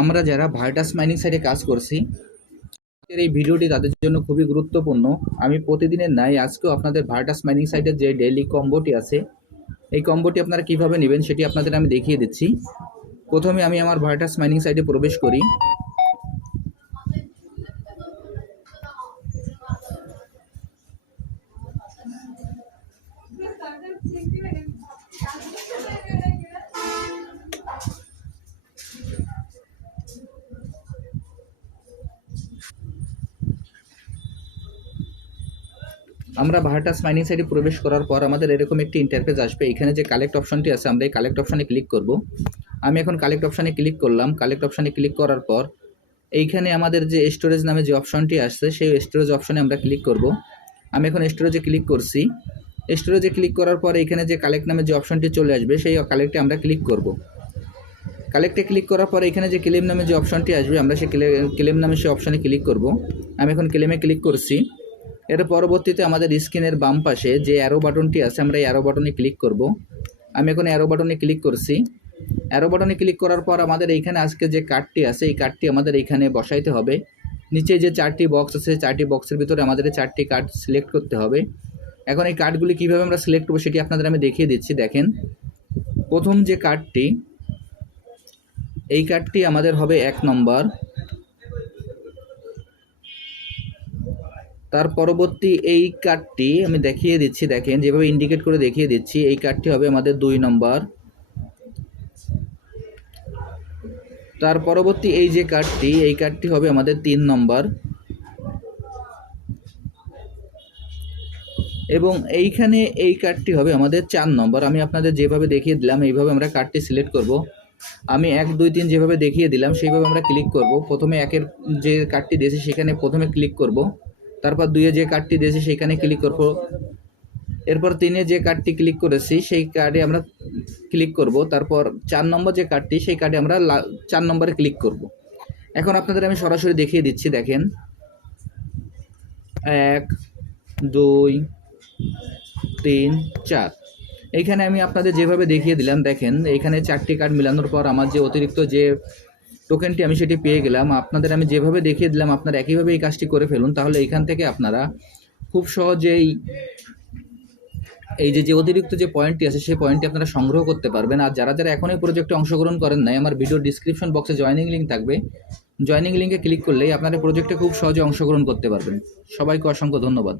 আমরা যারা Virtus mining সাইটে কাজ করছি, আজকের এই ভিডিওটি তাদের জন্য খুবই গুরুত্বপূর্ণ। আমি প্রতিদিনের নাই আজকেও আপনাদের ভার্টাস মাইনিং সাইটের যে ডেইলি কম্বোটি আছে, এই কম্বোটি আপনারা কীভাবে নেবেন সেটি আপনাদের আমি দেখিয়ে দিচ্ছি। প্রথমে আমি আমার ভার্টাস মাইনিং সাইটে প্রবেশ করি। আমরা ভার্টাস মাইনিং সাইটে প্রবেশ করার পর আমাদের এরকম একটি ইন্টারফেস আসবে। এখানে যে কালেক্ট অপশনটি আছে, আমরা এই কালেক্ট অপশনে ক্লিক করব। আমি এখন কালেক্ট অপশনে ক্লিক করলাম। কালেক্ট অপশনে ক্লিক করার পর এইখানে আমাদের যে স্টোরেজ নামে যে অপশনটি আসছে, সেই স্টোরেজ অপশনে আমরা ক্লিক করব। আমি এখন স্টোরেজে ক্লিক করছি। স্টোরেজে ক্লিক করার পর এখানে যে কালেক্ট নামে যে অপশনটি চলে আসবে, সেই কালেক্টে আমরা ক্লিক করব। কালেক্টে ক্লিক করার পর এখানে যে ক্লেম নামে যে অপশনটি আসবে, আমরা সেই ক্লেম নামে সেই অপশনে ক্লিক করব। আমি এখন ক্লেমে ক্লিক করছি। এর পরবর্তীতে আমাদের স্ক্রিনের বাম পাশে যে অ্যারো বাটনটি আছে, আমরা এই অ্যারো বাটনে ক্লিক করব। আমি এখন অ্যারো বাটনে ক্লিক করছি। অ্যারো বাটনে ক্লিক করার পর আমাদের এইখানে আজকে যে কার্ডটি আছে, এই কার্ডটি আমাদের এইখানে বসাইতে হবে। নিচে যে চারটি বক্স আছে চারটি বক্সের ভিতরে আমাদের চারটি কার্ড সিলেক্ট করতে হবে। এখন এই কার্ডগুলি কীভাবে আমরা সিলেক্ট করব সেটি আপনাদের আমি দেখিয়ে দিচ্ছি, দেখেন। প্রথম যে কার্ডটি এই কার্ডটি আমাদের হবে এক নম্বর তার পরবর্তী এই কার্ডটি আমি দেখিয়ে দিচ্ছি, দেখেন, যেভাবে ইন্ডিকেট করে দেখিয়ে দিচ্ছি, এই কার্ডটি হবে আমাদের দুই নম্বর। তার পরবর্তী এই যে কার্ডটি এই কার্ডটি হবে আমাদের তিন নম্বর। এবং এইখানে এই কার্ডটি হবে আমাদের চার নম্বর। আমি আপনাদের যেভাবে দেখিয়ে দিলাম, এইভাবে আমরা কার্ডটি সিলেক্ট করব। আমি এক, দুই, তিন যেভাবে দেখিয়ে দিলাম, সেইভাবে আমরা ক্লিক করব। প্রথমে একের যে কার্ডটি দিয়েছি, সেখানে প্রথমে ক্লিক করব। তারপর দুইয়ে যে কার্ডটি দিয়েছে, সেইখানে ক্লিক করব। এরপর তিনে যে কার্ডটি ক্লিক করেছি, সেই কার্ডে আমরা ক্লিক করব। তারপর চার নম্বর যে কার্ডটি সেই কার্ডে আমরা চার নম্বরে ক্লিক করব। এখন আপনাদের আমি সরাসরি দেখিয়ে দিচ্ছি, দেখেন। এক, দুই, তিন, চার। এইখানে আমি আপনাদের যেভাবে দেখিয়ে দিলাম, দেখেন এইখানে চারটি কার্ড মিলানোর পর আমার যে অতিরিক্ত যে টোকেনটি আমি সেটি পেয়ে গেলাম। আপনাদের আমি যেভাবে দেখিয়ে দিলাম, আপনারা একইভাবে এই কাজটি করে ফেলুন, তাহলে এখান থেকে আপনারা খুব সহজেই এই যে যে অতিরিক্ত যে পয়েন্টটি আছে, সেই পয়েন্টটি আপনারা সংগ্রহ করতে পারবেন। আর যারা যারা এখন এই প্রজেক্টে অংশগ্রহণ করেন নাই, আমার ভিডিও ডিসক্রিপশন বক্সে জয়েনিং লিঙ্ক থাকবে। জয়েনিং লিঙ্কে ক্লিক করলেই আপনারা প্রজেক্টে খুব সহজে অংশগ্রহণ করতে পারবেন। সবাইকে অসংখ্য ধন্যবাদ।